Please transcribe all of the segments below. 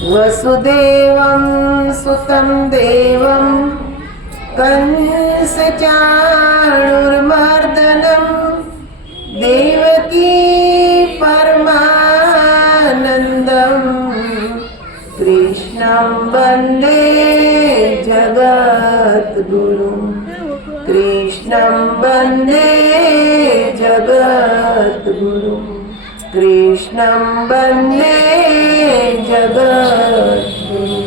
वसुदेवं सुतं देवं कंसचाणूरमर्दनं देवकी परमानन्दं कृष्णं वन्दे जगद्गुरुं कृष्णं वन्दे जगद्गुरुं कृष्णं वन्दे जगद्गुरुं।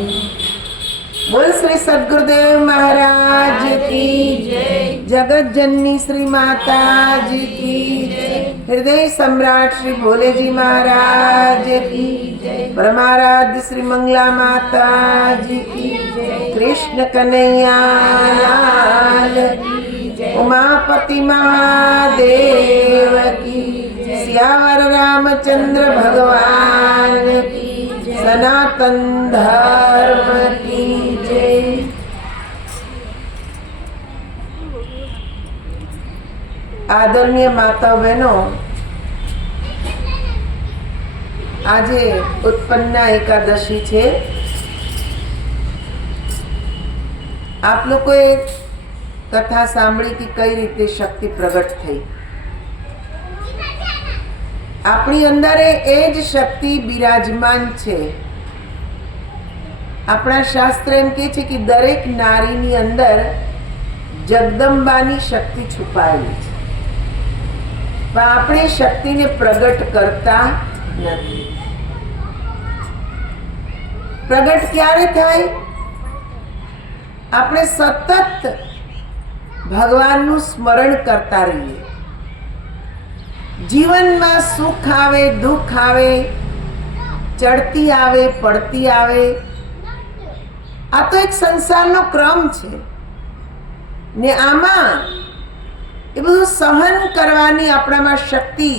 बोल श्री सद्गुरुदेव महाराज की जय। जगत जननी श्री माता जी की जय। हृदय सम्राट श्री भोले जी महाराज की जय। परमाराध्य श्री मंगला माता जी की जय। कृष्ण कन्हैया लाल की जय। उमापति महादेव की जय। सियावर रामचंद्र भगवान की जय। सनातन धर्म की जय। आदरणीय माता बहनों, આજે ઉત્પન્ના એકાદશી છે। આપ લોકોએ કથા સાંભળી કે કઈ રીતે શક્તિ પ્રગટ થઈ। આપણી અંદર એ જ શક્તિ બિરાજમાન છે। આપણા શાસ્ત્ર એમ કહે છે કે દરેક નારીની અંદર જગદંબાની શક્તિ છુપાયેલી છે, પણ આપણે શક્તિને પ્રગટ કરતા નથી। પ્રગટ ક્યારે થાય? આપણે સતત ભગવાનનું સ્મરણ કરતા રહીએ। જીવનમાં સુખ આવે, દુઃખ આવે, ચડતી આવે, પડતી આવે, આ તો એક સંસારનો ક્રમ છે ને આમાં એ બધું સહન કરવાની આપણામાં શક્તિ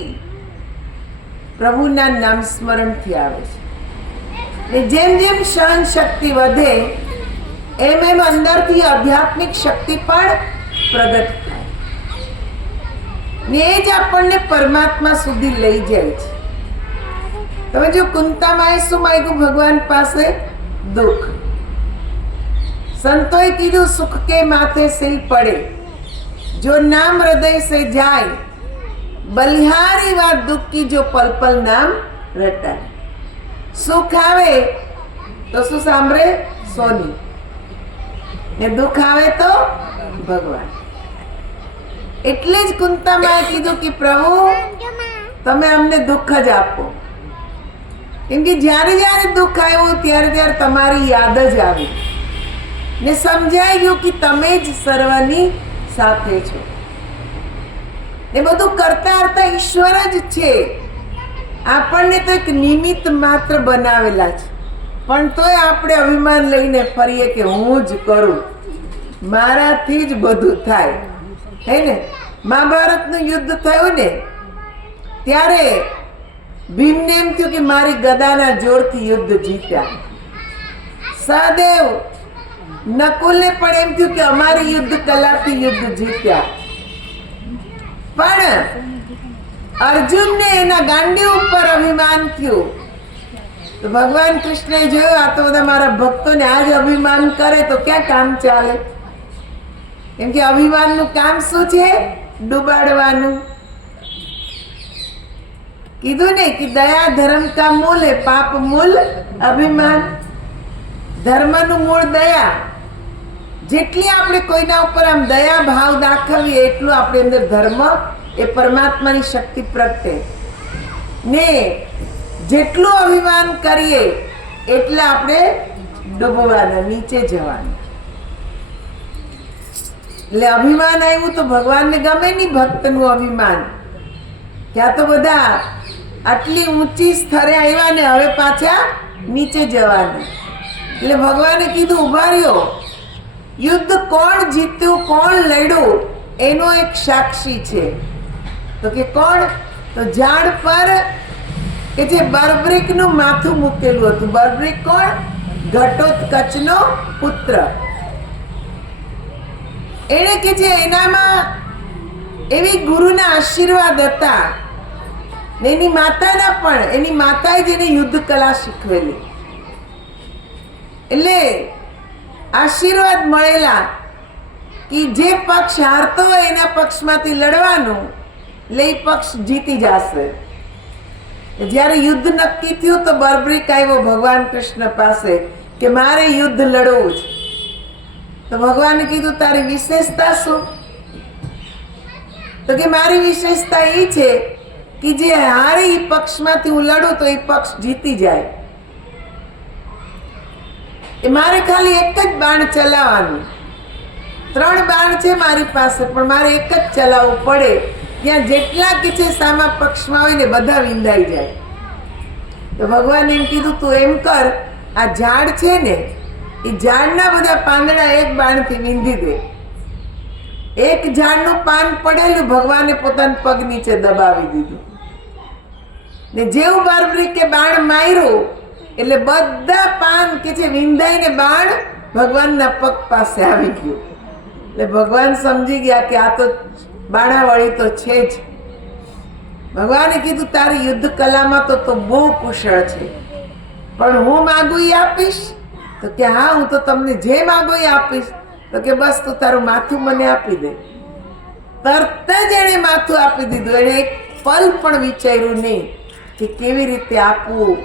પ્રભુના નામ સ્મરણથી આવે છે। ને જેમ જેમ સહન શક્તિ વધે એમ એમ અંદરથી આધ્યાત્મિક શક્તિ પણ પ્રગટ થાય ને એ જ આપણને પરમાત્મા સુધી લઈ જાય છે। તમે જો કુંતામાએ શું માંગ્યું ભગવાન પાસે? દુઃખ। સંતોએ કીધું સુખ કે માથે સિલ પડે, જો નામ હૃદય से जाए, बलिहारी बात दुख की जो पल पल नाम रटाए। सुख आवे तो शू सांभळे? सोनी, ने दुख आवे तो भगवान। એટલે જ કુંતામાએ કીધું કે પ્રભુ તમે અમને દુઃખ જ આપો, કેમ કે જ્યારે જ્યારે દુઃખ આવ્યું ત્યારે ત્યારે તમારી યાદ જ આવી ને સમજાઈ ગયું કે તમે જ સર્વની સાથે છો ને બધું કરતા કરતા ઈશ્વર જ છે। આપણને તો એક નિમિત્ત માત્ર બનાવેલા છે, પણ તોય આપણે અભિમાન લઈને ફરીએ કે હું જ કરું, મારાથી જ બધું થાય, હે ને? મહાભારતનું યુદ્ધ થયું ને ત્યારે ભીમને એમ થયું કે મારી ગદાના જોરથી યુદ્ધ જીત્યા। સહદેવ નકુલને પણ એમ થયું કે અમારી યુદ્ધ કલાથી યુદ્ધ જીત્યા, પણ અર્જુનને એના ગાંડી ઉપર અભિમાન થયું। તો ભગવાન કૃષ્ણએ જોયું આ તો બધા મારા ભક્તોને આજ અભિમાન કરે તો ક્યાં કામ ચાલે, કેમ કે અભિમાનનું કામ શું છે? ડૂબાડવાનું। કીધું ને કે દયા ધર્મ કા મૂલ હે, પાપ મૂલ અભિમાન। ધર્મનું મૂળ દયા। જેટલી આપણે કોઈના ઉપર આમ દયા ભાવ દાખવીએ એટલું આપણી અંદર ધર્મ એ પરમાત્માની શક્તિ પ્રગટે ને જેટલું અભિમાન કરીએ એટલે આપણે ડૂબવાના, નીચે જવાના। એટલે અભિમાન આવ્યું તો ભગવાનને ગમે નહીં ભક્તનું અભિમાન, ત્યાં તો બધા આટલી ઊંચી સ્તરે આવ્યા ને હવે પાછા નીચે જવાના। એટલે ભગવાને કીધું ઉભા રહ્યો, યુદ્ધ કોણ જીત્યું કોણ લડ્યું એનો એક સાક્ષી છે। તો કે કોણ? તો ઝાડ પર કે જે બર્બરીકનું માથું મૂકેલું હતું। બર્બરીક કોણ? ઘટોત્કચનો પુત્ર। એને કે જે એનામાં એવી ગુરુના આશીર્વાદ હતા ને એની માતાના પણ, એની માતાએ જેને યુદ્ધ કલા શીખવેલી એટલે આશીર્વાદ મળેલા કે જે પક્ષ હારતો હોય એના પક્ષમાંથી લડવાનું, એટલે એ પક્ષ જીતી જશે. જ્યારે યુદ્ધ નક્કી થયું તો બર્બરીક આવ્યો ભગવાન કૃષ્ણ પાસે કે મારે યુદ્ધ લડવું છે. તો ભગવાને કીધું તારી વિશેષતા શું? તો કે મારી વિશેષતા એ છે કે જે હારે એ પક્ષમાંથી હું લડું તો એ પક્ષ જીતી જાય. એ મારે ખાલી એક જ બાણ ચલાવવાનું. 3 બાણ છે મારી પાસે, પણ મારે એક જ ચલાવવું પડે. ત્યાં જેટલા કે છે સામા પક્ષમાં હોય ને બધા વિંધાઈ જાય. તો ભગવાને એમ કીધું તું એમ કર, આ ઝાડ છે ને એ ઝાડના બધા પાંદડા એક બાણથી વીંધી દે. એક ઝાડનું પાન પડેલું ભગવાને પોતાના પગ નીચે દબાવી દીધું ને જેવું બર્બરીકે બાણ માર્યું એટલે બધા પાન કે છે વિંધાઈને બાણ ભગવાનના પગ પાસે આવી ગયું. એટલે ભગવાન સમજી ગયા કે આ તો બાણાવળી તો છે જ. ભગવાને કીધું તારી યુદ્ધ કલામાં તો બહુ કુશળ છે, પણ હું માગું એ આપીશ? તો કે હા, હું તો તમને જે માગો એ આપીશ. તો કે બસ તું તારું માથું મને આપી દે. તરત જ એને માથું આપી દીધું. એને એક પલ પણ વિચાર્યું નહીં કે કેવી રીતે આપવું,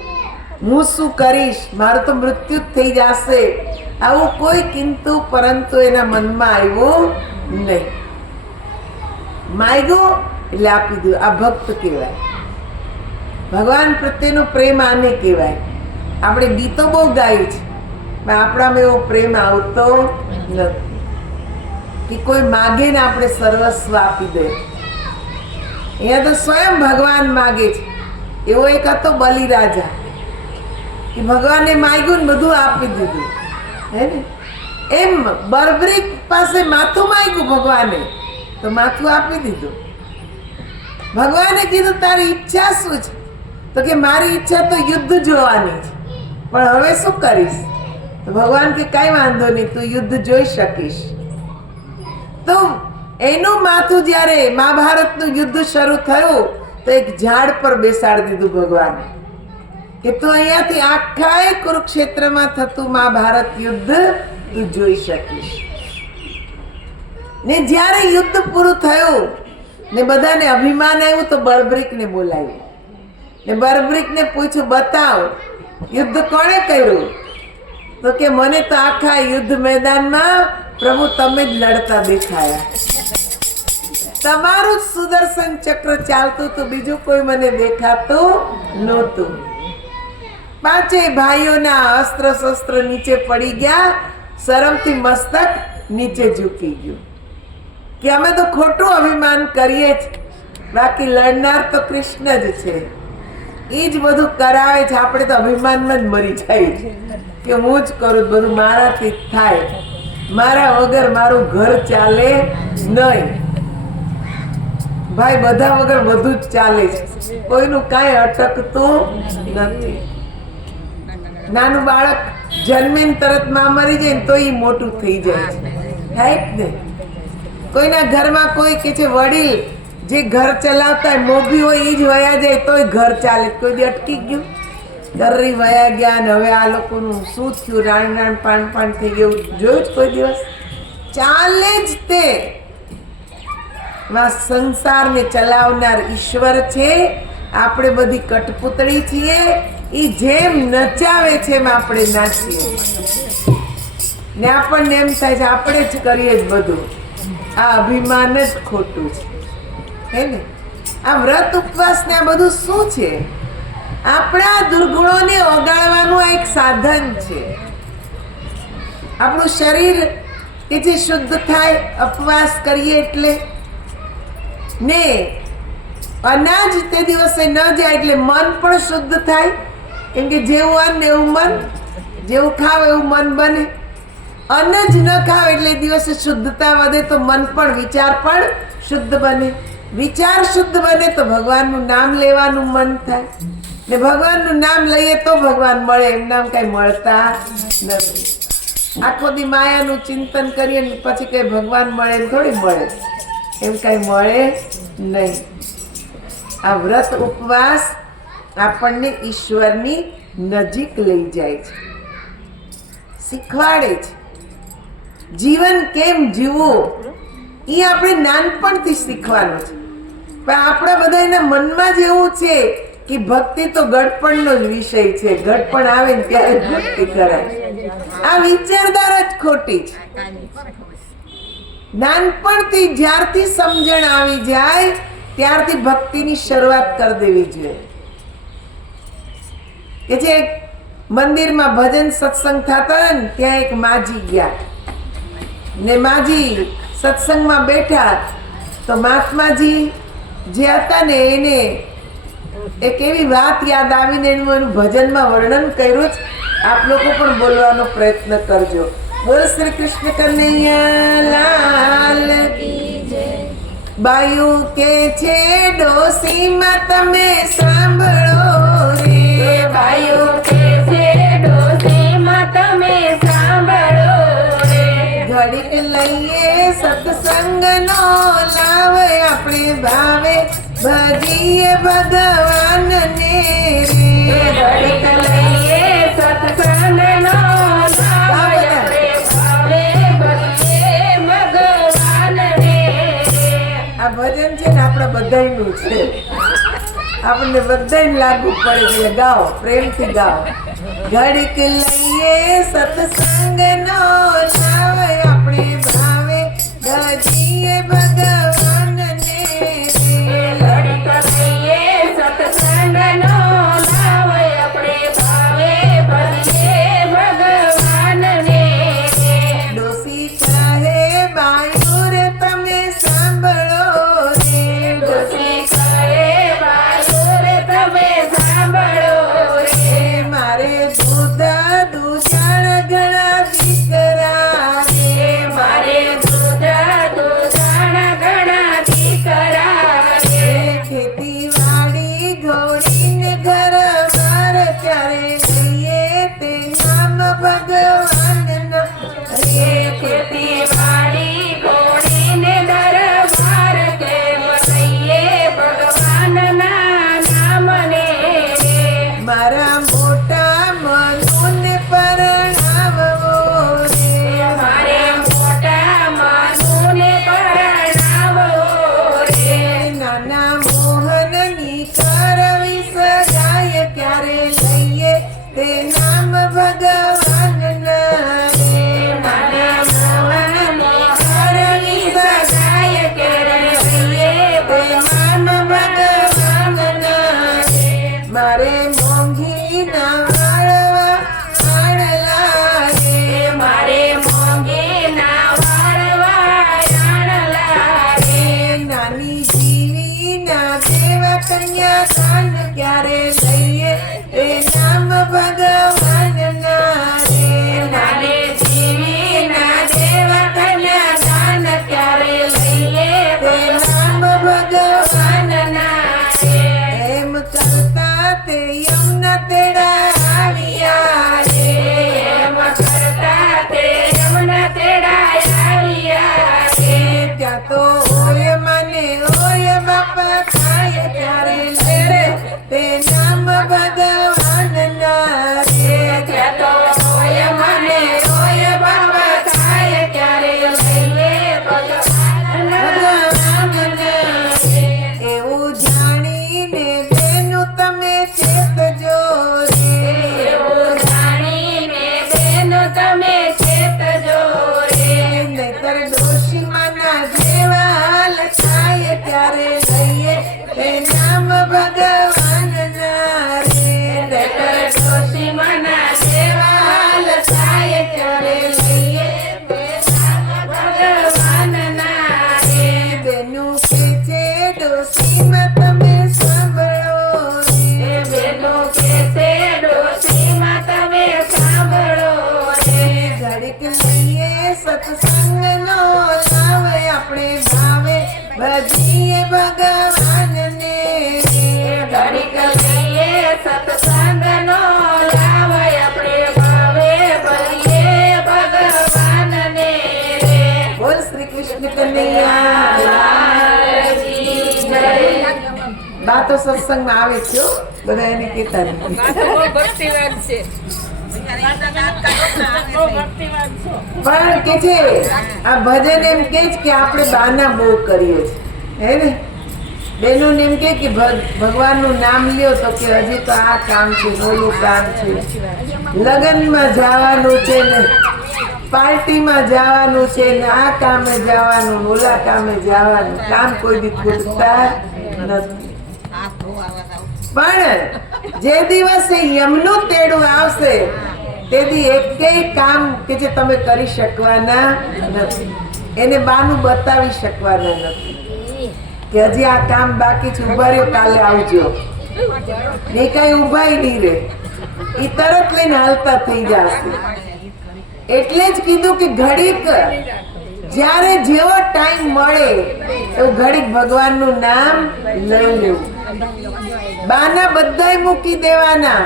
હું શું કરીશ, મારું તો મૃત્યુ જ થઈ જશે. આવું કોઈ કિંતુ પરંતુ એના મનમાં આવ્યું નહીં. માગ્યું એટલે આપી દીધું. આ ભક્ત કહેવાય. ભગવાન પ્રત્યેનો પ્રેમ આને કહેવાય. આપણે ગીતો બહુ ગાયું છે, પણ આપણામાં એવો પ્રેમ આવતો નથી કે કોઈ માગે ને આપણે સર્વસ્વ આપી દે. અહીંયા તો સ્વયં ભગવાન માગે છે. એવો એક હતો બલિરાજા કે ભગવાને માગ્યું ને બધું આપી દીધું, હે ને? એમ બર્બરીક પાસે માથું માગ્યું ભગવાને તો માથું આપી દીધું. ભગવાને કીધું તારી ઈચ્છા શું છે? તો કે મારી ઈચ્છા તો યુદ્ધ જોવાની છે, પણ હવે શું કરીશ? તો ભગવાન કે કઈ વાંધો નહીં, તું યુદ્ધ જોઈ શકીશ. તો એનું માથું જ્યારે મહાભારતનું યુદ્ધ શરૂ થયું તો એક ઝાડ પર બેસાડી દીધું ભગવાને કે તું અહીંયાથી આખા કુરુક્ષેત્રમાં થતું મહાભારત યુદ્ધ તું જોઈ શકીશ. ને જ્યારે યુદ્ધ પૂરું થયું ને બધાને અભિમાન આવ્યું તો બર્બરીકને બોલાવ્યું ને બર્બરીકને પૂછ્યું બતાવ યુદ્ધ કોણે કર્યું? તો કે મને તો આખા યુદ્ધ મેદાનમાં પ્રભુ તમે જ લડતા દેખાયા. તમારું જ સુદર્શન ચક્ર ચાલતું હતું, બીજું કોઈ મને દેખાતું નહોતું. 5 ભાઈઓના અસ્ત્ર શસ્ત્ર નીચે પડી ગયા. શરમથી મસ્તક નીચે ઝૂકી ગયું કે અમે તો ખોટું અભિમાન કરીએ જ, બાકી લડનાર તો કૃષ્ણ જ છે. એ જ બધું કરાવે છે. આપણે તો અભિમાનમાં જ મરી જાય કે હું જ કરું, બધું મારાથી જ થાય, મારા વગર મારું ઘર ચાલે નહીં. ભાઈ બધા વગર બધું જ ચાલે છે, કોઈનું કાંઈ અટકતું નથી. નાનું બાળક જન્મીને તરત માં મરી જાય ને તો એ મોટું થઈ જાય છે, થાય જ ને? કોઈના ઘરમાં કોઈ કે છે વડીલ જે ઘર ચલાવતા હોય, મોભી હોય, એ જ વયા જાય તોય ઘર ચાલે. કોઈ દી અટકી ગયું? દર્રી વયા ગયા ને હવે આ લોકોનું શું થયું? રાણ પાણ થઈ ગયું. જોયું જ કોઈ દિવસ? ચાલે જ તે. સંસારને ચલાવનાર ઈશ્વર છે, આપણે બધી કઠપૂતળી છીએ. એ જેમ નચાવે છે એમ આપણે નાચીએ ને આપણને એમ થાય છે આપણે જ કરીએ જ બધું. આ અભિમાન જ ખોટું છે, હે ને? આ વ્રત ઉપવાસ ને આ બધું શું છે? આપણા દુર્ગુણોને ઓગાળવાનું આ એક સાધન છે. આપણું શરીર કે જે શુદ્ધ થાય ઉપવાસ કરીએ એટલે, ને અનાજ તે દિવસે ન જાય એટલે મન પણ શુદ્ધ થાય. કેમ કે જેવું અન્ન એવું મન, જેવું ખાવ એવું મન બને. અન્ન જ ન ખાવ એટલે દિવસે શુદ્ધતા વધે તો મન પણ, વિચાર પણ શુદ્ધ બને. વિચાર શુદ્ધ બને તો ભગવાનનું નામ લેવાનું મન થાય ને ભગવાનનું નામ લઈએ તો ભગવાન મળે. એમ નામ કઈ મળતા નથી. આખો દી માયાનું ચિંતન કરીએ ને પછી કઈ ભગવાન મળે એમ થોડી મળે, એમ કઈ મળે નહીં. આ વ્રત ઉપવાસ આપણને ઈશ્વરની નજીક લઈ જાય છે. શીખવાડે છે. જીવન કેમ જીવવું એ આપણે નાનપણથી શીખવાનું છે. પણ આપણા બધાના મનમાં જ એવું છે કે ભક્તિ તો ગડપણનો જ વિષય છે, ગડપણ આવે ને ત્યારે જ ભક્તિ કરાય. આ વિચારધારા જ ખોટી છે. નાનપણથી જ્યારથી સમજણ આવી જાય ત્યારથી ભક્તિની શરૂઆત કરી દેવી જોઈએ. કે જે મંદિરમાં ભજન સત્સંગ થતા હતા ને ત્યાં એક માજી ગયા ને માજી સત્સંગમાં બેઠા તો મહાત્માજી જે હતા ને એને એક એવી વાત યાદ આવીને એનું ભજનમાં વર્ણન કર્યું છે. આપ લોકો પણ બોલવાનો પ્રયત્ન કરજો. બોલ શ્રી કૃષ્ણ કનૈયા લાલ કી જય. બાયુ કે છે ડોસીમાં તમે સાંભળો રે, બાયુ કે છે ડોસીમાં તમે સાંભળો રે. ઘડીક લઈએ સત્સંગનો લાવ આપણે ભાવે ભજીએ ભગવાનને રે. ઘડીક લઈએ સત્સંગનો લાવ આપણે ભાવે ભજીએ ભગવાન રે. આ ભજન છે ને આપણા બધાયનું છે, આપણને બધાને લાગુ પડે છે. ગાઓ, પ્રેમથી ગાઓ. ઘડીક લઈએ સત્સંગનો લાવ આપણે ભાવે ભજીએ ભગવાનને રે. ઘડીક લઈએ સત્સંગનો લાવ આપણે ભાવે ભજીએ ભગવાન રે. ડોસી કહે બાયુ રે તમે સાંભળો રે. ડોસી કહે બાયુ રે તમે સાંભળો રે. મારે દૂધાણ ઘણા દીકરા રે. મારે દૂધાણ ઘણા દીકરા રે. ખેતીવાડી ઘોડીને ઘર બાર ક્યારે લઈએ તે નામ ભગવાનના રે. ખેતીવાડી ઘોડીને દરબાર કેમ લઈએ ભગવાનના નામને રે. મારા મોટા મનુને પરણાવવો રે. મારે મોટા માનુને પરણાવવો રે. નાના મોહનની કરવી સગાઈ ક્યારે લઈએ તે નામ ભગવાનના રે. નાના મોહનની કરવી સગાઈ ક્યારે લઈએ તે નામ ભગવાનના રે. મારે મોંઘી ના વાળવા આણલા રે. મારે મોંઘી ના વાળવા રે. નાની જીવી ના દેવા કન્યા દાન ક્યારે લઈએ તે નામ ભગવાનના રે. નાને જીવી ના દેવા કન્યા દાન ક્યારે લઈએ તે નામ ભગવાનના રે. એમ કરતા તે યમુના તેડા આવ્યા રે. એમ કરતા તે યમુના તેડા આવ્યા રે. ત્યાં તો ઓય મને ઓય બાપા થાય ત્યારે લઈએ તે નામ ભગવાનના રે. ત્યાં તો રોય મને રોય બાબા થાય ત્યારે લઈએ ભગવાનના રે. એવું જાણીને બેનું તમે ચેતજો રે. એવું જાણીને બેનો તમે ચેતજો રે. નહીતર ડોશીમાના જેવા હાલ થાય ત્યારે લઈએ તે નામ ભગવાનના રે. નહીતર ડોશીમાના જેવા હાલ થાય ત્યારે લઈએ ભગવાનના રે. બેનું કે છે ડોશીમાં તમે સાંભળો રે. બેનો કે છે ડોશીમાં તમે સાંભળો રે. ઘડીક લઈએ સત્સંગનો લાવ આપણે ભાવે ભજીએ ભગવાનને રે. ઘડીક લઈએ સત્સંગનો લાવ આપણે ભાવે ભજીએ ભગવાનને રે. બોલ શ્રી કૃષ્ણ કનૈયા લાલ. બા તો સત્સંગમાં આવે છે હો. બધા એને કહેતા નથી. ભક્તિ વાત છે. પણ કે છે આ ભજન એમ કે છે કે આપણે બાના બહુ કરીએ છીએ, હે ને? બેનું એમ કે ભગવાનનું નામ લ્યો તો કે હજી તો આ કામ છે, ઓલું કામ છે, લગ્નમાં જવાનું છે ને પાર્ટીમાં જવાનું છે ને આ કામે જવાનું, ઓલા કામે જવાનું, કામ કોઈ દી ખૂટતા નથી. પણ જે દિવસે યમનું તેડું આવશે તે દી એકેય કામ કે જે તમે કરી શકવાના નથી, એને બાનું બતાવી શકવાના નથી કે હજી આ કામ બાકી છે, ઉભા રહ્યો કાલે આવજો. ને કઈ ઉભાય નહીં રે, ઈ તરત લઈને હાલતા થઈ જશે. એટલે જ કીધું કે ઘડીક જ્યારે જેવો ટાઈમ મળે એવું ઘડીક ભગવાનનું નામ લઈ લેવું. બાના બધાય મૂકી દેવાના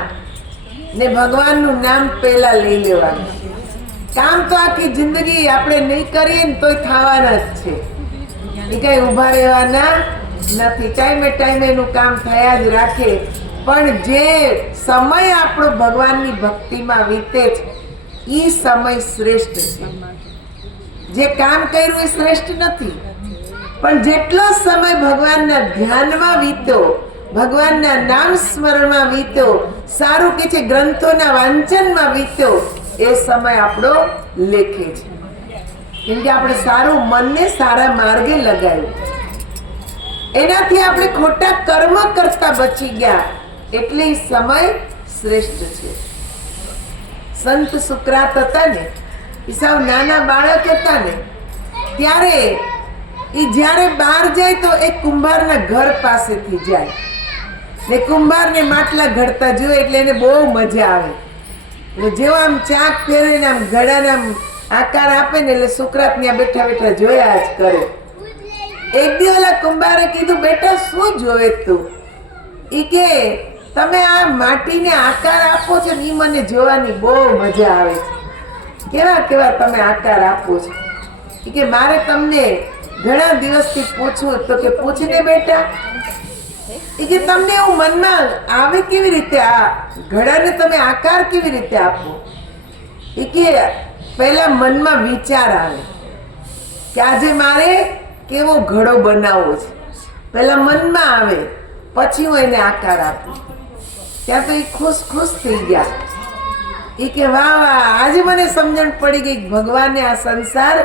ને ભગવાનનું નામ પહેલા લઈ લેવાનું. કામ તો આખી જિંદગી આપણે નહીં કરીએ ને તોય થવાના જ છે, એ કઈ ઊભા રહેવાના નથી. ટાઈમે ટાઈમે એનું કામ થયા જ રાખે. પણ જે સમય આપણો ભગવાનની ભક્તિમાં વીતે છે એ સમય શ્રેષ્ઠ છે. જે કામ કર્યું એ શ્રેષ્ઠ નથી, પણ જેટલો સમય ભગવાનના ધ્યાનમાં વીત્યો, ભગવાનના નામ સ્મરણમાં વીત્યો, સારું કે છે ગ્રંથોના વાંચનમાં વીત્યો, એ સમય આપણો લેખે છે. કેમ કે આપણે સારું મનને સારા માર્ગે લગાવ્યું, એનાથી આપણે ખોટા કર્મ કરતા બચી ગયા, એટલે એ સમય શ્રેષ્ઠ છે. સંત સુકરાત હતા ને, એ સાવ નાના બાળક હતા ને, ત્યારે એ જ્યારે બહાર જાય તો એક કુંભારના ઘર પાસેથી જાય ને કુંભારને માટલા ઘડતા જોયે એટલે એને બહુ મજા આવે. એટલે જેવો આમ ચાક ફેરવે ને આમ ઘડાને આમ આકાર આપે ને એટલે સુકરાત ત્યાં બેઠા બેઠા જોયા જ કરે. એક દી ઓલા કુંભારે કીધું, બેટા શું જોવે તું? ઈ કે તમે આ માટીને આકાર આપો છો ને ઈ મને જોવાની બહુ મજા આવે છે. કેવા કેવા તમે આકાર આપો છો. ઈ કે મારે તમને ઘણા દિવસથી પૂછવું, તો કે પૂછને બેટા. ઈ કે તમને એવું મનમાં આવે કેવી રીતે, આ ઘડાને તમે આકાર કેવી રીતે આપો? ઈ કે પહેલા મનમાં વિચાર આવે કે આજે મારે કેવો ઘડો બનાવવો છે, પહેલા મનમાં આવે, પછી હું એને આકાર આપું. ત્યાં તો એ ખુશ ખુશ થઈ ગયા. એ કે વાહ વાહ, આજે મને સમજણ પડી ગઈ ભગવાને આ સંસાર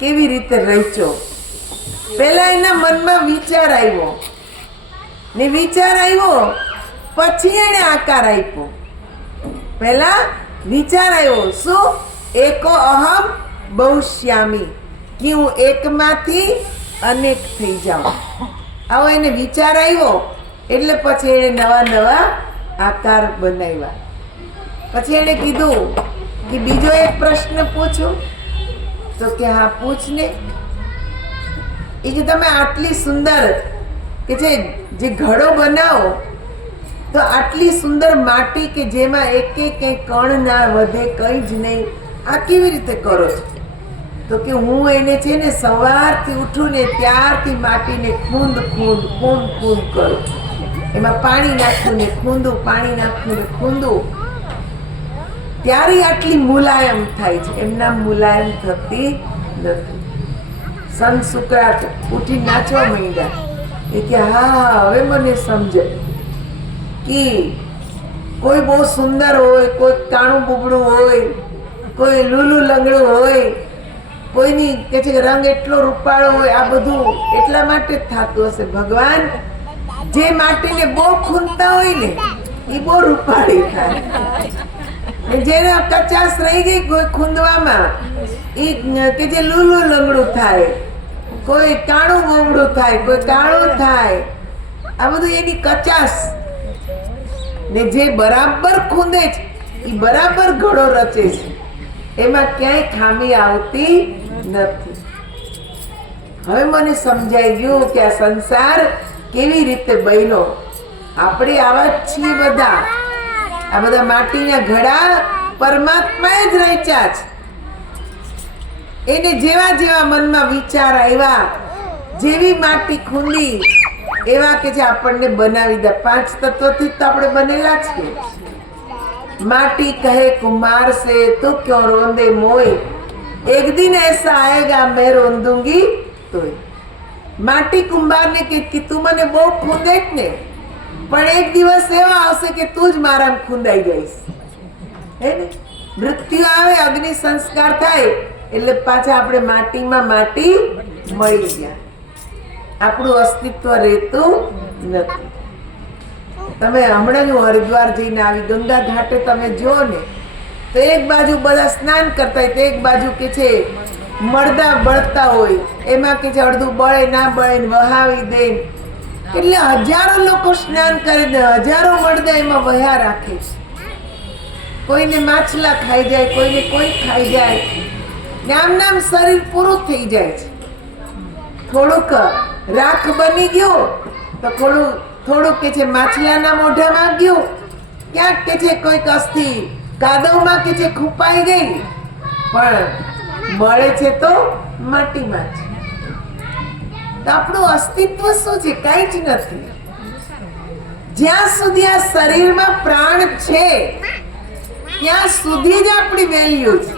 કેવી રીતે રચ્યો. પહેલા એના મનમાં વિચાર આવ્યો ને વિચાર આવ્યો પછી એને આકાર આપ્યો. પહેલા વિચાર આવ્યો, શું? એકો અહમ બહુશ્યામી, કે હું એકમાંથી અનેક થઈ જાઉં. આવો એને વિચાર આવ્યો એટલે પછી એને નવા નવા આકાર બનાવ્યા. પછી એને કીધું કે બીજો એક પ્રશ્ન પૂછું? તો કે હા પૂછ ને. એ કે તમે આટલી સુંદર કે જે ઘડો બનાવો તો આટલી સુંદર માટી કે જેમાં એક કઈ કણ ના વધે, કઈ જ નહીં, આ કેવી રીતે કરો છો? તો કે હું એને છે ને સવારથી ઉઠું ને ત્યારથી માટીને ખૂંદ ખૂંદ ખૂંદ ખૂંદ કરું, એમાં પાણી નાખું ને ખૂંદું, પાણી નાખું ને ખૂંદું, ત્યારે આટલી મુલાયમ થાય છે, એમના મુલાયમ થતી નથી. સંત સુકરાત ઉઠી નાચવા માંડ્યા. એ કે હા હવે મને સમજે કે કોઈ બહુ સુંદર હોય, કોઈ કાણું બુબડું હોય, કોઈ લૂલું લંગડું હોય, કોઈની કે છે રંગ એટલો રૂપાળો હોય, આ બધું એટલા માટે જ થતું હશે. ભગવાન જે માટીને બહુ ખૂંદતા હોય ને એ બહુ રૂપાળી થાય, જેને કચાશ રહી ગઈ કોઈ ખૂંદવામાં એ કે જે લૂલું લંગડું થાય, કોઈ કાણું બોમડું થાય, કોઈ કાળું થાય, આ બધું એની કચાશ. ને જે બરાબર ખૂંદે છે એ બરાબર ઘડો રચે છે, એમાં ક્યાંય ખામી આવતી નથી. હવે મને સમજાઈ ગયું કે આ સંસાર કેવી રીતે બન્યો. આપણે આવા જ છીએ બધા. આ બધા માટીના ઘડા પરમાત્માએ જ રચ્યા છે. એને જેવા જેવા મનમાં વિચાર આવ્યા, જેવી માટી ખૂંદી એવા કે જે આપણને બનાવી દે. 5 તત્વથી તો આપણે બનેલા છીએ. माटी कहे कुम्हार से तू क्यों रोंदे मोय, एक दिन ऐसा आएगा मैं रोंदूंगी तोय। माटी कुंभारने કે તું મને બહુ ખૂંદે જ ને, પણ એક દિવસ એવો આવશે કે તું જ મારામાં ખૂંદાઈ જઈશ, હે ને? મૃત્યુ આવે, અગ્નિ સંસ્કાર થાય એટલે પાછા આપણે માટીમાં માટી મળી ગયા, આપણું અસ્તિત્વ રહેતું નથી. તમે હમણાં હું હરિદ્વાર જઈને આવી, ગંગા ઘાટે તમે જો ને તો એક બાજુ બધા સ્નાન કરતા હોય, તો એક બાજુ કે છે મળદા બળતા હોય, એમાં કે છે અડધું બળે ના બળે ને વહાવી દે, એટલે હજારો લોકો સ્નાન કરે ને હજારો મળદા એમાં વહ્યા રાખે છે. કોઈને માછલા ખાઈ જાય, કોઈને કોઈ ખાઈ જાય, નામ નામ શરીર પૂરું થઈ જાય છે. થોડુંક રાખ બની ગયું તો થોડુંક કે છે માછલાના મોઢામાં ગયું, ક્યાંક કે છે કોઈક અસ્થિ કાદવમાં કે છે ખૂપાઈ ગઈ, પણ મળે છે તો માટીમાં છે. તો આપણું અસ્તિત્વ શું છે? કાંઈ જ નથી. જ્યાં સુધી આ શરીરમાં પ્રાણ છે ત્યાં સુધી જ આપણી વેલ્યુ છે.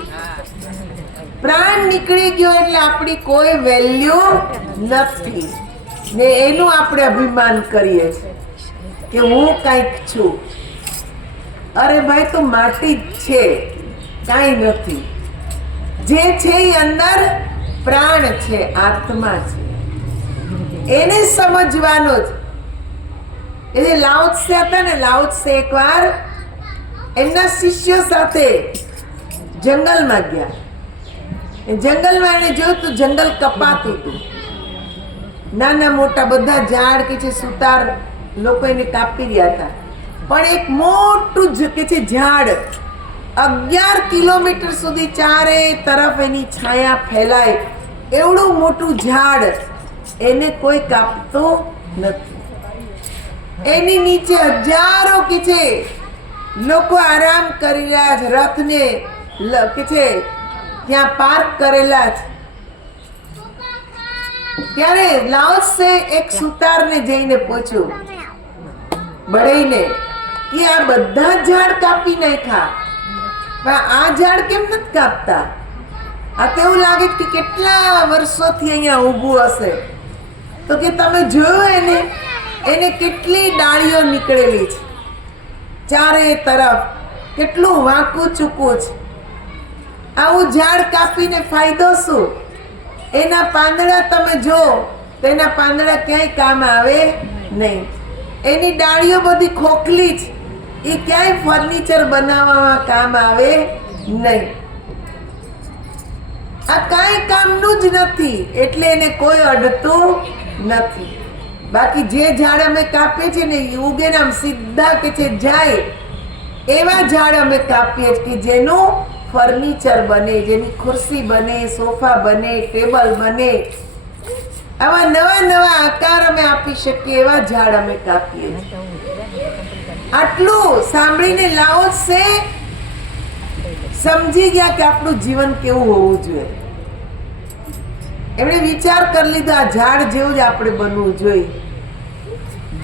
પ્રાણ નીકળી ગયો એટલે આપણી કોઈ વેલ્યુ નથી, ને એનું આપણે અભિમાન કરીએ છીએ કે હું કાંઈક છું. અરે ભાઈ, તું માટી જ છે, કાંઈ નથી. જે છે એ અંદર પ્રાણ છે, આત્મા છે, એને સમજવાનો જ. એટલે લાઓ ત્સે હતા ને, લાઓ ત્સે એકવાર એમના શિષ્યો સાથે જંગલમાં ગયા. જંગલમાં એને જોયું તો જંગલ કપાતું હતું, નાના મોટા બધા ઝાડ કે છે સુતાર લોકો એને કાપી રહ્યા હતા. પણ એક મોટું કે છે ઝાડ 11 કિલોમીટર સુધી ચારે તરફ એની છાયા ફેલાય એવડું મોટું ઝાડ, એને કોઈ કાપતો નથી. એની નીચે હજારો કે છે લોકો આરામ કરી રહ્યા છે, રથને કે છે ત્યાં પાર્ક કરેલા છે. ત્યારે લાઓ ત્સે એક સુતારને જઈને પૂછ્યું, બળઈને, કે આ બધા ઝાડ કાપી નાખ્યા, પણ આ ઝાડ કેમ નથી કાપતા? આ તો એવું લાગે કે કેટલા વર્ષોથી અહીંયા ઊભું હશે. તો કે તમે જોયું એને કેટલી ડાળીઓ નીકળેલી છે ચારે તરફ, કેટલું વાંકું ચૂકું છે. આવું ઝાડ કાપીને ફાયદો શું? એના પાંદડા તમે જો તો એના પાંદડા ક્યાંય કામ આવે નહીં. એની ડાળીઓ બધી ખોખલી છે, એ ક્યાંય ફર્નિચર બનાવવામાં કામ આવે નહીં. આ કાંઈ કામનું જ નથી, એટલે એને કોઈ અડતું નથી. બાકી જે ઝાડ અમે કાપીએ છીએ ને એ ઉગે ને આમ સીધા કે છે જાય, એવા ઝાડ અમે કાપીએ કે જેનું ફર્નિચર બને, જેની ખુરશી બને, સોફા બને, ટેબલ બને, આવા નવા નવા આકાર અમે આપી શકીએ એવા ઝાડ અમે કાપીએ છીએ. આટલું સાંભળીને લાઓ ત્સે સમજી ગયા કે આપણું જીવન કેવું હોવું જોઈએ. એમણે વિચાર કરી લીધો, આ ઝાડ જેવું જ આપણે બનવું જોઈએ.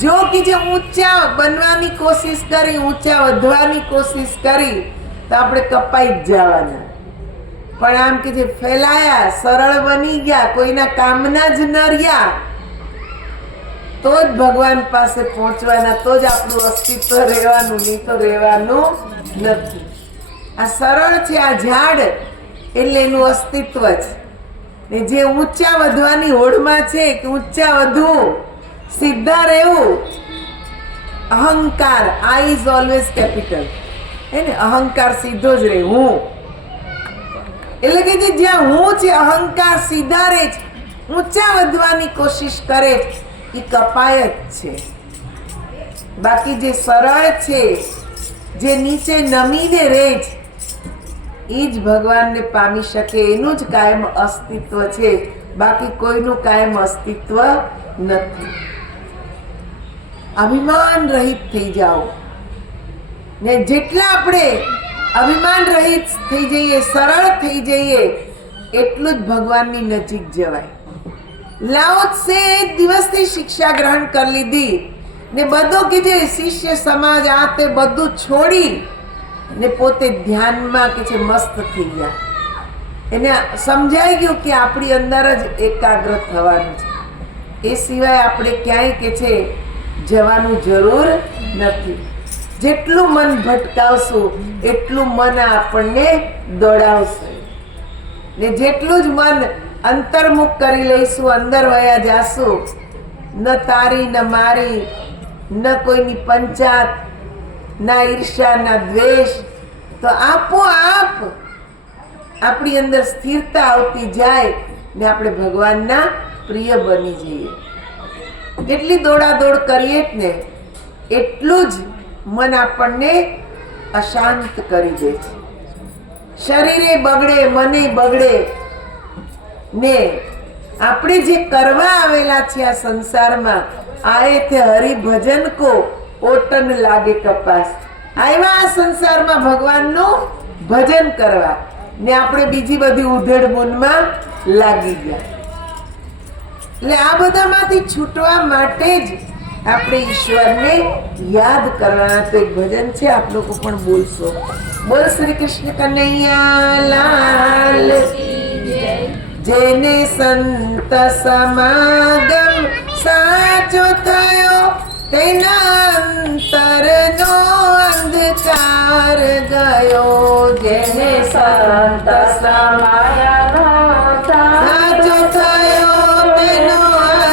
જો કે જે ઊંચા બનવાની કોશિશ કરી, ઊંચા વધવાની કોશિશ કરી તો આપણે કપાઈ જ જવાના. પણ આમ કે જે ફેલાયા, સરળ બની ગયા, કોઈના કામના જ ન રહ્યા, તો જ ભગવાન પાસે પહોંચવાના, તો જ આપણું અસ્તિત્વ રહેવાનું, નહીં તો રહેવાનું નથી. આ સરળ છે, આ ઝાડ એટલે એનું અસ્તિત્વ છે. ને જે ઊંચા વધવાની હોડમાં છે કે ઊંચા વધવું, સીધા રહેવું, અહંકાર, આઈ ઇઝ ઓલવેઝ કેપિટલ, હે ને? અહંકાર સીધો જ રહે, હું. એટલે કે જ્યાં હું છે, અહંકાર સીધા રહે છે, ઊંચા વધવાની કોશિશ કરે છે, એ કપાય જ છે. બાકી જે સરળ છે, જે નીચે નમીને રહે છે, એ જ ભગવાનને પામી શકે. એનું જ કાયમ અસ્તિત્વ છે, બાકી કોઈનું કાયમ અસ્તિત્વ નથી. અભિમાન રહિત થઈ જાઓ, ને જેટલા આપણે અભિમાન રહિત થઈ જઈએ, સરળ થઈ જઈએ, એટલું જ ભગવાનની નજીક જવાય. લાઓ ત્સે એક દિવસથી શિક્ષા ગ્રહણ કરી લીધી ને બધો કે જે શિષ્ય સમાજ આ તે બધું છોડી ને પોતે ધ્યાનમાં કે છે મસ્ત થઈ ગયા. એને સમજાઈ ગયું કે આપણી અંદર જ એકાગ્ર થવાનું છે, એ સિવાય આપણે ક્યાંય કે છે જવાનું જરૂર નથી. જેટલું મન ભટકાવશું એટલું મન આપણને દોડાવશે, ને જેટલું જ મન અંતર્મુખ કરી લઈશું, અંદર વયા જાશું, ન તારી ન મારી, ન કોઈની પંચાત, ના ઈર્ષા ના દ્વેષ, તો આપોઆપ આપણી અંદર સ્થિરતા આવતી જાય ને આપણે ભગવાનના પ્રિય બની જઈએ. જેટલી દોડાદોડ કરીએ જ ને એટલું જ મન આપણને અશાંત કરી દે છે. શરીરે બગડે, મને બગડે, ને આપણે જે કરવા આવેલા છે આ સંસારમાં, આએ તે હરિભજન કો ઓટન લાગે કપાસ. આવ્યા આ સંસારમાં ભગવાનનું ભજન કરવા, ને આપણે બીજી બધી ઉધેડબૂનમાં લાગી ગયા. એટલે આ બધામાંથી છૂટવા માટે જ આપણે ઈશ્વરને યાદ કરવાના. તો એક ભજન છે, આપ લોકો પણ બોલશો. બોલ શ્રી કૃષ્ણ કનૈયા લાલ, જેને સંત સમાગમ સાચો થયો, તેના અંતરનો અંધકાર ગયો. જેને સંત સમાગમ સાચો થયો, તેનો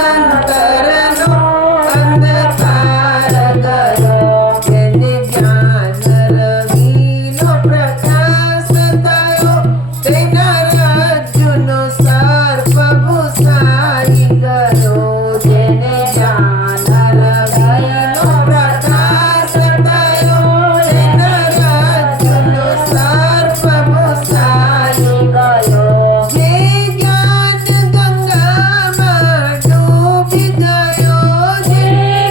અંતરનો અંધકાર ગયો. જેને જ્ઞાન રવિનો પ્રકાશ થયો, તેના રજ્જુનો સર્પ ભૂસાઈ ગયો. જેને જ્ઞાન રવિનો પ્રકાશ થયો, તેના રજ્જુનો સર્પ ભૂસાઈ ગયો. જે જ્ઞાન ગંગામાં ડૂબી ગયો, જે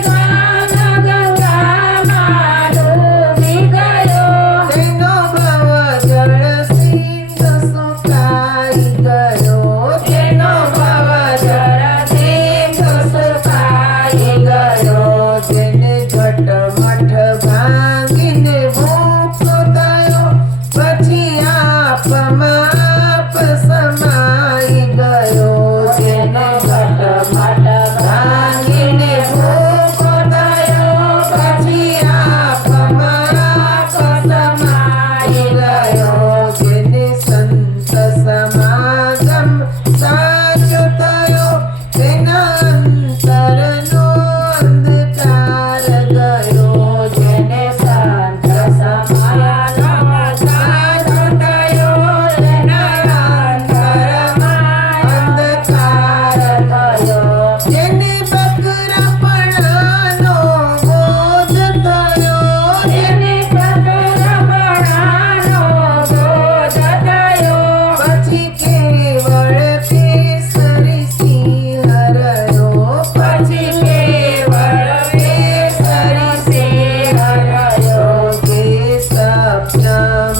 જ્ઞાન ગંગામાં ડૂબી ગયો, તેનો ભવ જળ સિંધુ સુકાઈ ગયો. તેનો ભવ જળ સિંધુ સુકાઈ ગયો. જેને ઘટમઠ ભાંગીને ભૂખો થયો, પછી આપમાં આપ સમાઈ ગયો. જેને ઘટમઠ ભાંગીને ભૂખો થયો, પછી આપમાં આપ સમાઈ ગયો. જેને સંત સમાગમ સાચો થયો, તેના અંતરનો અંધકાર ગયો. જેને સંત સમાગમ સાચો થયો, તેના અંતરમાં અંધકાર ગયો. જેને બકરાપણાનો બોધ થયો, જેને બકરાપણાનો બોધ થયો, પછી કેવળ કેસરી સિંહ રહ્યો. પછી કેવળ કેસરી સિંહ રહ્યો. કે સપ્તમાહી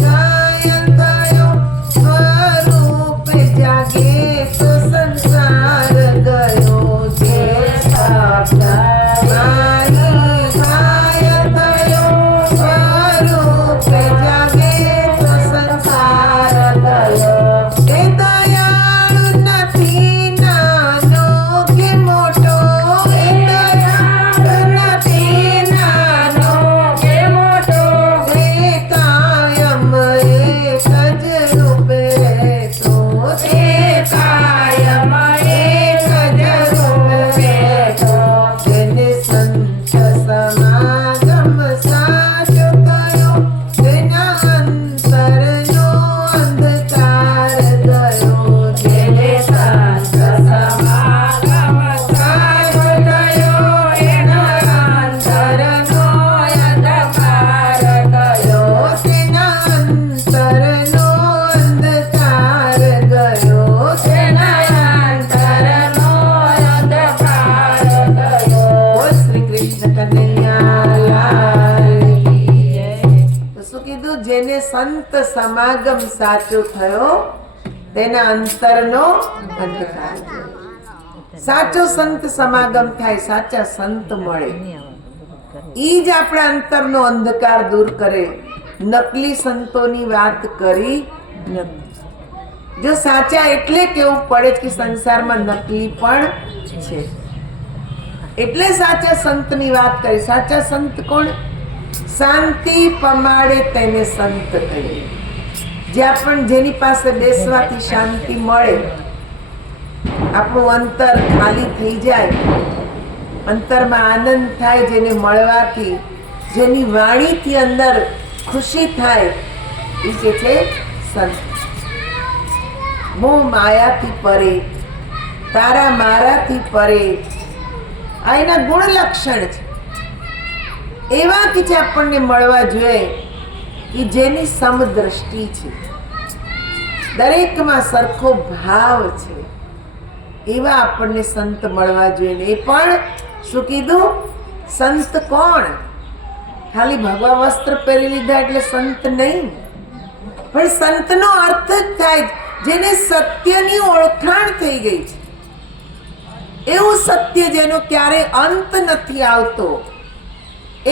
ગાયન થયો, સ્વરૂપ જાગે તો સંસાર ગયો. જે સપ્તમાહી ગાયન થયો, સ્વરૂપ જાગે તો સંસાર ગયો. એ દયાળુ નથી નાનો કે મોટો, એ દયાળુ નથી નાનો કે મોટો, એ કાયમ એક જ રૂપ રહેતો. એ કાયમ એક જ રૂપ રહેતો. જેને સંત સમાગમ સાચો થયો, તેના અંતરનો અંધકાર ગયો. જેને સંત સમાગમ સાચો થયો, તેના અંતરનો અંધકાર ગયો. તેના અંતરનો અંધકાર ગયો. તેના અંતરનો અંધકાર ગયો. બોલ શ્રી કૃષ્ણ કનૈયા લાલ કી જય. તો શું કીધું? જેને સંત સમાગમ સાચો થયો, તેના અંતરનો અંધકાર ગયો. સાચો સંત સમાગમ થાય, સાચા સંત મળે. ઈ જ આપણા અંતરનો અંધકાર દૂર કરે. નકલી સંતોની વાત કરી નથી. જો સાચા એટલે કેવું પડે કે સંસારમાં નકલી પણ છે, એટલે સાચા સંતની વાત કરી. સાચા સંત કોણ? શાંતિ પમાડે તેને સંત કહીએ. જ્યાં પણ જેની પાસે બેસવાથી શાંતિ મળે, આપણું અંતર ખાલી થઈ જાય, અંતરમાં આનંદ થાય, જેને મળવાથી, જેની વાણીથી અંદર ખુશી થાય, એ કે છે સંત. મોહ માયાથી પરે, તારા મારાથી પરે, આ એના ગુણ લક્ષણ છે. એવા કે જે આપણને મળવા જોઈએ કે જેની સમદ્રષ્ટિ છે, દરેકમાં સરખો ભાવ છે, એવા આપણને સંત મળવા જોઈએ. એ પણ શું કીધું? સંત કોણ? ખાલી ભગવા વસ્ત્ર પહેરી લીધા એટલે સંત નહીં, પણ સંતનો અર્થ જ થાય જેને સત્યની ઓળખાણ થઈ ગઈ છે. એવું સત્ય જેનો ક્યારે અંત નથી આવતો,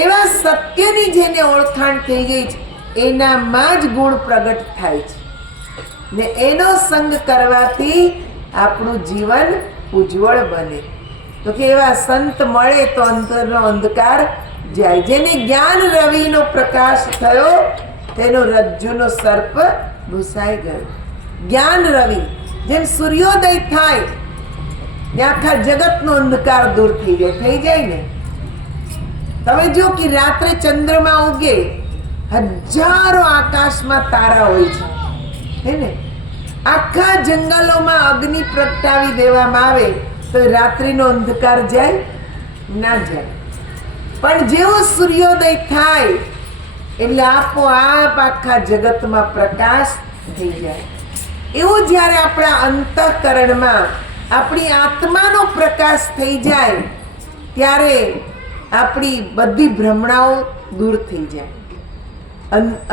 એવા સત્યની જેને ઓળખાણ થઈ ગઈ છે, એનામાં જ ગુણ પ્રગટ થાય છે. ને એનો સંગ કરવાથી આપણું જીવન ઉજ્જવળ બને. તો કે એવા સંત મળે તો અંતરનો અંધકાર જાય. જેને જ્ઞાન રવિનો પ્રકાશ થયો, તેનો રજ્જુનો સર્પ ભૂસાઈ ગયો. જ્ઞાન રવિ જેમ સૂર્યોદય થાય ને આખા જગતનો અંધકાર દૂર થઈ જાય ને. તમે જો કે રાત્રે ચંદ્રમા ઉગે, હજારો આકાશમાં તારા હોય છે, હે ને? આખા જંગલોમાં અગ્નિ પ્રગટાવી દેવામાં આવે તો રાત્રિનો અંધકાર જાય? ના જાય. પણ જેવો સૂર્યોદય થાય એટલે આપોઆપ આખા જગતમાં પ્રકાશ થઈ જાય. એવું જ્યારે આપણા અંતઃકરણમાં આપણી આત્માનો પ્રકાશ થઈ જાય, ત્યારે આપણી બધી ભ્રમણાઓ દૂર થઈ જાય.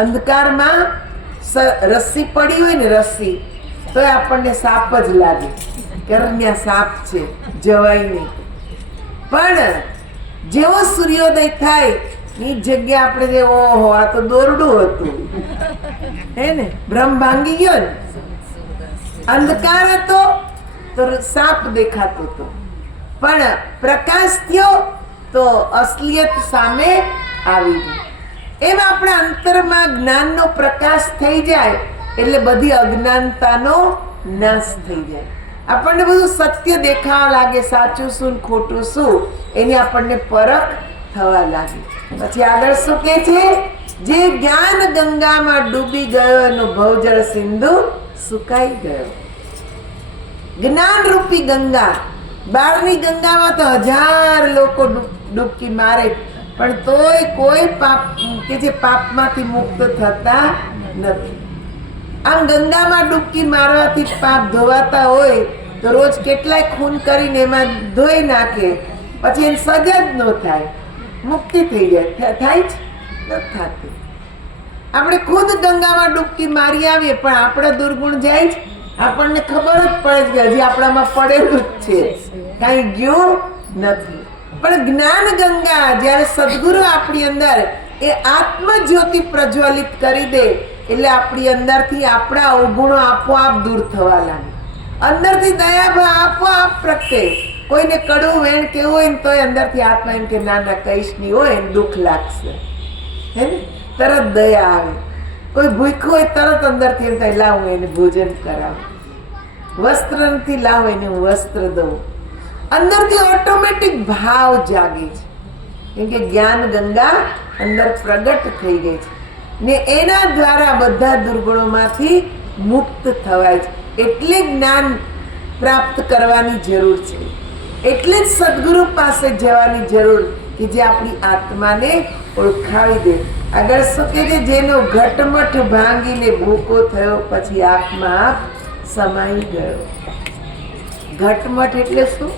અંધકારમાં રસ્સી પડી હોય ને, રસ્સી, તો આપણને સાપ જ લાગે કે અહીંયા સાપ છે, જવાય નહીં. પણ જેવો સૂર્યોદય થાય એ જગ્યા આપણે જે ઓહો આ તો દોરડું હતું, હે ને? ભ્રમ ભાંગી ગયો ને. અંધકાર હતો તો સાપ દેખાતો હતો, પણ પ્રકાશ થયો તો અસલિયત સામે આવી ગઈ. એમ આપણા અંતરમાં જ્ઞાનનો પ્રકાશ થઈ જાય એટલે બધી અજ્ઞાનતાનો નાશ થઈ જાય. આપણને બધું સત્ય દેખાવા લાગે, સાચું શું ખોટું શું એની આપણને પરખ થવા લાગે. પછી આગળ શું કહે છે? જે જ્ઞાન ગંગામાં ડૂબી ગયો એનો ભવજળ સિંધુ સુકાઈ ગયો. જ્ઞાન રૂપી ગંગા, બહારની ગંગામાં તો 1000 લોકો ડૂબકી મારે, પણ તોય કોઈ પાપ કે જે પાપમાંથી મુક્ત થતા નથી. આમ ગંગામાં ડૂબકી મારવાથી પાપ ધોવાતા હોય તો રોજ કેટલાય ખૂન કરીને એમાં ધોઈ નાખે, પછી એને સજા જ ન થાય, મુક્તિ થઈ જાય. થાય જ નથી થતી. આપણે ખુદ ગંગામાં ડૂબકી મારી આવીએ પણ આપણા દુર્ગુણ જાય જ, આપણને ખબર જ પડે કે હજી આપણામાં પડેલું જ છે, કાંઈ ગયું નથી. પણ જ્ઞાન ગંગા જ્યારે સદગુરુ આપણી અંદર એ આત્મજ્યોતિ પ્રજ્વલિત કરી દે એટલે આપણી અંદરથી આપણા અવગુણો આપોઆપ દૂર થવા લાગે. અંદરથી દયાભાવ આપોઆપ પ્રગટે. કોઈને કડવું વેણ કેવું હોય ને તોય અંદરથી આત્મા એમ કે ના ના કહીશ નહીં, હોય એને દુઃખ લાગશે, હે ને? તરત દયા આવે. કોઈ ભૂખ્યું હોય તરત અંદરથી એમ થાય લાવું એને ભોજન કરાવું, વસ્ત્ર નથી લાવું એને હું વસ્ત્ર દઉં. અંદરથી ઓટોમેટિક ભાવ જાગે છે, કેમ કે જ્ઞાન ગંગા અંદર પ્રગટ થઈ ગઈ છે ને એના દ્વારા બધા દુર્ગુણોમાંથી મુક્ત થવાય છે. એટલે જ્ઞાન પ્રાપ્ત કરવાની જરૂર છે, એટલે જ સદગુરુ પાસે જવાની જરૂર કે જે આપણી આત્માને ઓળખાવી દે. આગળ શું કહે છે? જેનો ઘટમઠ ભાંગીને ભૂકો થયો પછી આત્મા આપ સમાઈ ગયો. ઘટમઠ એટલે શું?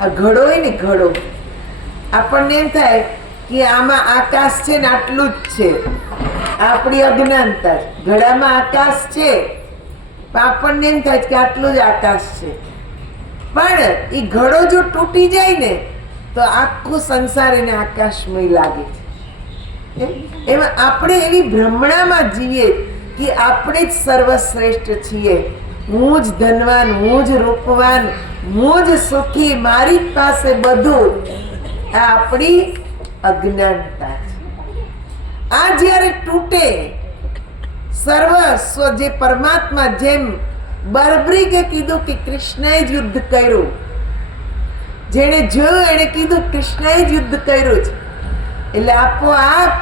આ ઘડો હોય ને, ઘડો. આપણને એમ થાય કે આમાં આકાશ છે ને આટલું જ છે, આપણી અજ્ઞાનતા. ઘડામાં આકાશ છે પણ આપણને એમ થાય કે આટલું જ આકાશ છે. પણ એ ઘડો જો તૂટી જાય ને તો આખું સંસાર એને આકાશમય લાગે છે. એમાં આપણે એવી ભ્રમણામાં જીવીએ કે આપણે જ સર્વશ્રેષ્ઠ છીએ. હું જ ધનવાન, હું જ રૂપવાન, હું જ સુખી, મારી જ પાસે બધું. આ આપણી અજ્ઞાનતા છે. આ જ્યારે તૂટે, સર્વસ્વ જે પરમાત્મા, જેમ બર્બરીકે કીધું કે કૃષ્ણએ જ યુદ્ધ કર્યું, જેણે જોયું એને કીધું કૃષ્ણએ જ યુદ્ધ કર્યું છે, એટલે આપોઆપ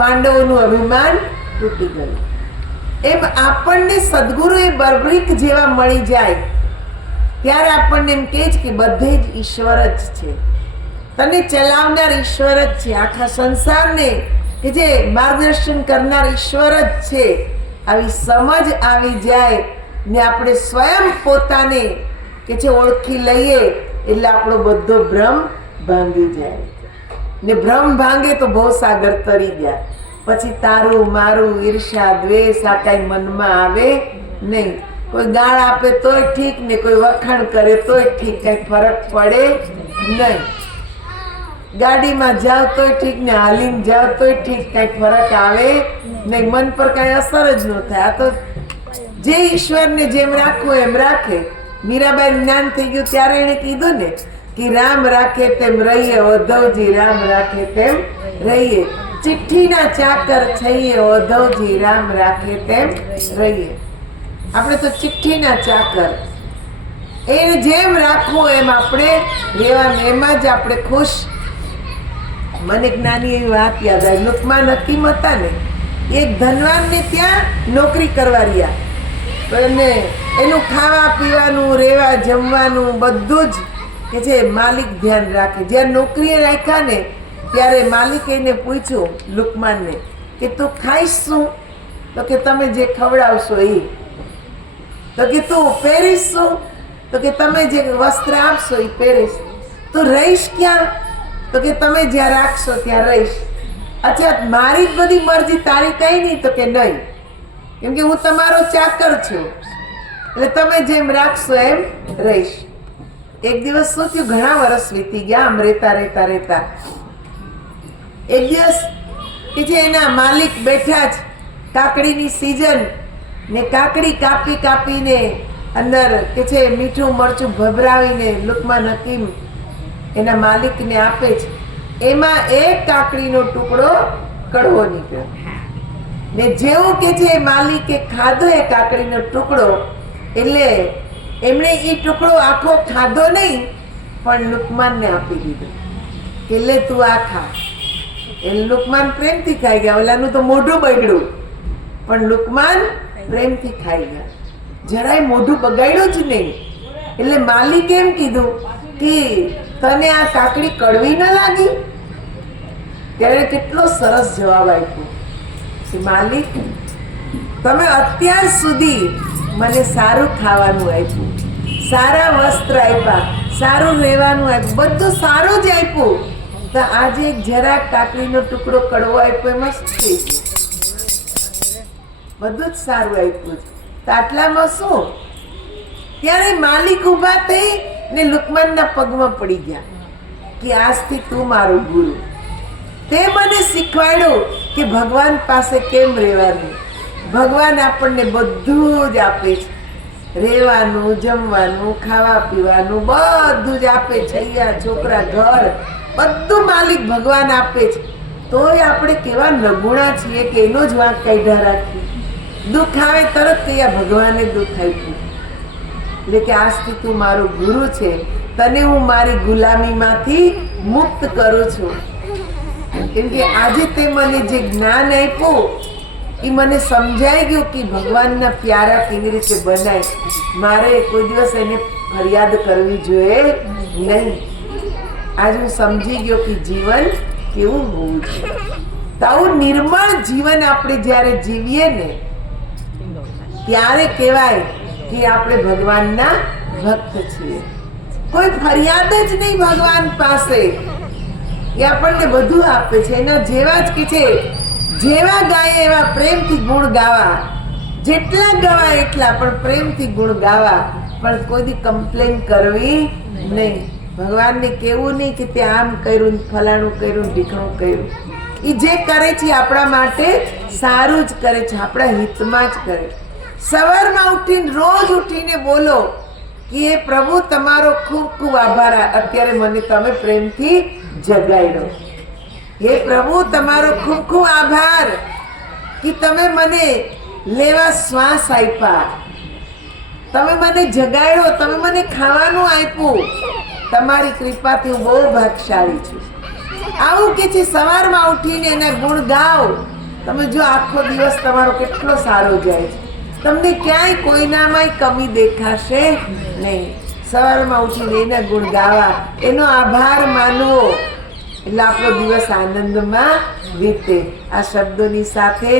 પાંડવોનું અભિમાન તૂટી ગયું. એમ આપણને સદગુરુ એ બર્બરીક જેવા મળી જાય ત્યારે આપણને એમ કહે છે કે બધે જ ઈશ્વર જ છે, તને ચલાવનાર ઈશ્વર જ છે, આખા સંસારને કે જે માર્ગદર્શન કરનાર ઈશ્વર જ છે. આવી સમજ આવી જાય ને આપણે સ્વયં પોતાને કે છે ઓળખી લઈએ એટલે આપણો બધો ભ્રમ ભાંગી જાય. ને ભ્રમ ભાંગે તો બહુ સાગર તરી ગયા. પછી તારું મારું ઈર્ષા દ્વેષ આ કાંઈ મનમાં આવે નહીં. કોઈ ગાળ આપે તોય ઠીક ને કોઈ વખાણ કરે તોય ઠીક, કાંઈ ફરક પડે નહીં. ગાડીમાં જાવ તોય ઠીક ને હાલીને જાવ તોય ઠીક, કાંઈ ફરક આવે નહીં. મન પર કાંઈ અસર જ ન થાય. આ તો જે ઈશ્વરને જેમ રાખવું એમ રાખે. મીરાબાઈ જ્ઞાન થઈ ગયું ત્યારે એને કીધું ને કે રામ રાખે તેમ રહીએ, ઉદ્ધવજી રામ રાખે તેમ રહીએ. ચિઠ્ઠીના ચાકર થઈએ, ઉદ્ધવજી રામ રાખે તેમ રહીએ. આપણે તો ચિઠ્ઠીના ચાકર. એને જેમ રાખવું એમ આપણે રહેવાનું, એમાં જ આપણે ખુશ. મને એક નાની એવી વાત યાદ આવી. લુકમાન હકીમ હતા ને, એક ધનવાનને ત્યાં નોકરી કરવા રહ્યા. તો એનું ખાવા પીવાનું, રહેવા જમવાનું બધું જ કે છે માલિક ધ્યાન રાખે. જ્યારે નોકરીએ રાખ્યા ને ત્યારે માલિકે એને પૂછ્યું લુકમાનને કે તું ખાઈશ શું? તો કે તમે જે ખવડાવશો એ. તો કે તું પહેરીશ શું? તો કે તમે જે વસ્ત્ર આપશો એ પહેરીશ. તું રહીશ ક્યાં? તો કે તમે જ્યાં રાખશો ત્યાં રહીશ. અચ્છા, મારી જ બધી મરજી, તારી કઈ નહીં? તો કે નહીં, કેમ કે હું તમારો ચાકર છું, એટલે તમે જેમ રાખશો એમ રહીશ. એક દિવસ શું થયું, ઘણા વર્ષ વીતી ગયા આમ રહેતા રહેતા રહેતા. એક દિવસ કે જે એના માલિક બેઠા જ, કાકડીની સિઝન ને કાકડી કાપી કાપીને અંદર કે છે મીઠું મરચું ભભરાવીને લુકમાન હકીમ એના માલિકને આપે છે. એમાં એક કાકડીનો ટુકડો કડવો નીકળ્યો ને જેવું કે છે માલિકે ખાધો એ કાકડીનો ટુકડો, એટલે એમણે એ ટુકડો આખો ખાધો નહીં પણ લુકમાનને આપી દીધો કે લે તું આ ખા. એટલે લુકમાન પ્રેમથી ખાઈ ગયા. ઓલાનું તો મોઢું બગડ્યું પણ લુકમાન પ્રેમથી ખાઈ ગયા, જરાય મોઢું બગાડ્યું જ નહીં. એટલે માલિકે એમ કીધું કે તને આ કાકડી કડવી ન લાગી? ત્યારે કેટલો સરસ જવાબ આપ્યો કે માલિક, તમે અત્યાર સુધી મને સારું ખાવાનું આપ્યું, સારા વસ્ત્ર આપ્યા, સારું રહેવાનું આપ્યું, બધું સારું જ આપ્યું, તો આજે જરાક કાકડીનો ટુકડો કડવો આપ્યો એમાં શું થઈ ગયું? બધું જ સારું આપ્યું છે, તો આટલામાં શું? ત્યારે માલિક ઊભા થઈ ને લુકમાનના પગમાં પડી ગયા કે આજથી તું મારો ગુરુ, તે મને શીખવાડ્યું કે ભગવાન પાસે કેમ રહેવાનું. ભગવાન આપણને બધું જ આપે છે, રહેવાનું, જમવાનું, ખાવા પીવાનું બધું જ આપે છે. અહીંયા છોકરા, ઘર બધું માલિક ભગવાન આપે છે. તોય આપણે કેવા નગુણા છીએ કે એનો જ વાંક કાઢ્યા રાખીએ. દુઃખ આવે તરત કયા ભગવાને દુઃખ આપ્યું. એટલે કે આજથી તું મારો ગુરુ છે, તને હું મારી ગુલામીમાંથી મુક્ત કરું છું. કેમ કે આજે તે મને જે જ્ઞાન આપ્યું એ મને સમજાઈ ગયું કે ભગવાનના પ્યારા કેવી રીતે બનાય. મારે કોઈ દિવસ એને ફરિયાદ કરવી જોઈએ નહીં. આજે હું સમજી ગયો કે જીવન કેવું હોવું છે. તો આવું નિર્મળ જીવન આપણે જ્યારે જીવીએ ને ત્યારે કહેવાય કે આપણે ભગવાનના ભક્ત છીએ. કોઈ ફરિયાદ જ નહીં ભગવાન પાસે. એ આપણને બધું આપે છે, એના જેવા જ કે છે જેવા ગાય એવા પ્રેમથી ગુણ ગાવા. જેટલા ગવાય એટલા, પણ પ્રેમથી ગુણ ગાવા, પણ કોઈ દી કમ્પ્લેન કરવી નહીં. ભગવાનને કેવું નહીં કે તે આમ કર્યું ને ફલાણું કર્યું ને ઢીકણું કર્યું. એ જે કરે છે એ આપણા માટે સારું જ કરે છે, આપણા હિતમાં જ કરે છે. સવારમાં ઉઠીને રોજ ઉઠીને બોલો કે હે પ્રભુ તમારો ખૂબ ખૂબ આભાર, અત્યારે મને તમે પ્રેમથી જગાડ્યો. હે પ્રભુ તમારો ખૂબ ખૂબ આભાર કે તમે મને લેવા શ્વાસ આપ્યા, તમે મને જગાડ્યો, તમે મને ખાવાનું આપ્યું. તમારી કૃપાથી હું બહુ ભાગશાળી છું. આવું કે છે સવારમાં ઉઠીને એના ગુણ ગાઓ. તમે જો આખો દિવસ તમારો કેટલો સારો જાય છે, તમને ક્યાંય કોઈનામાંય કમી દેખાશે નહીં. સવારમાં ઉઠીને એના ગુણ ગાવા, એનો આભાર માનવો, એટલે આપણો દિવસ આનંદમાં વીતે. આ શબ્દોની સાથે જ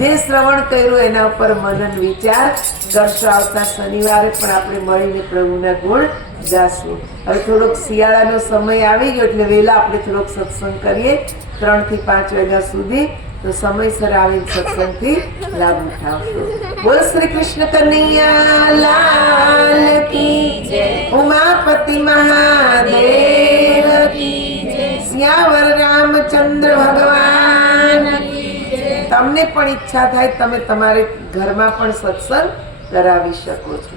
જે શ્રવણ કર્યું એના ઉપર મનન વિચાર કરશો. આવતા શનિવારે પણ આપણે મળીને પ્રભુના ગુણ ગાશું. હવે થોડોક શિયાળાનો સમય આવી ગયો એટલે વહેલા આપણે થોડોક સત્સંગ કરીએ 3 થી 5 વાગ્યા સુધી, તો સમયસર આવીને સત્સંગથી લાભ ઉઠાવશો. બોલ શ્રી કૃષ્ણ કનૈયા લાલ કી જય, ઉમાપતિ મહાદેવ કી જય, સિયાવર રામચંદ્ર ભગવાન કી જય. તમને પણ ઈચ્છા થાય તમે તમારે ઘરમાં પણ સત્સંગ કરાવી શકો છો.